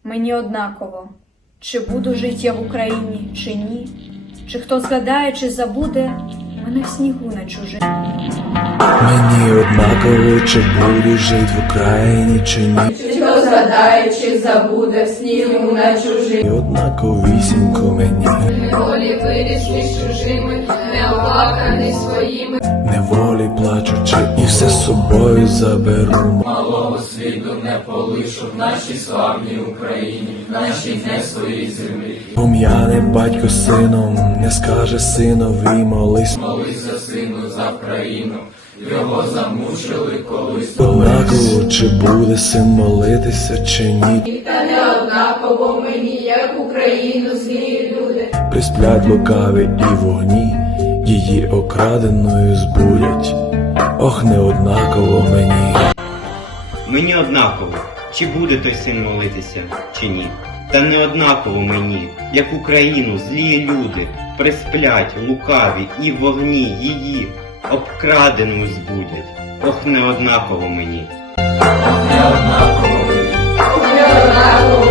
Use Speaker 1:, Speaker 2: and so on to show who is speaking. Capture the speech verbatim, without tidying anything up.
Speaker 1: Мені однаково, чи буду жити я в Україні, чи ні, чи хто згадає, чи забуде мене в снігу на чужині.
Speaker 2: Мені однаково, чи буду жить в Україні, чи ні.
Speaker 3: Чи хто згадає, чи забуде в снігу на чужині.
Speaker 2: І однаковісінько мені.
Speaker 3: Неволі вирісли з чужими, не оплакані своїми.
Speaker 2: Неволі плачучи, і все з собою заберу.
Speaker 4: Малого світу не полишу в нашій славній Україні, в нашій не своїй землі.
Speaker 2: Пом'яне батько сином, не скаже синові молись.
Speaker 4: Молись за сину, за країну, його замучили колись.
Speaker 2: Однаково, чи буде син молитися, чи ні.
Speaker 3: Та не однаково мені, як Україну злі люди.
Speaker 2: Присплять лукаві і вогні, її окраденою збурять. Ох, не однаково мені.
Speaker 5: Мені однаково, чи буде той син молитися, чи ні. Та не однаково мені, як Україну злі люди присплять лукаві і вогні її обкрадену збудять. Ох, не однаково мені.
Speaker 4: Не однаково мені.
Speaker 3: Не однаково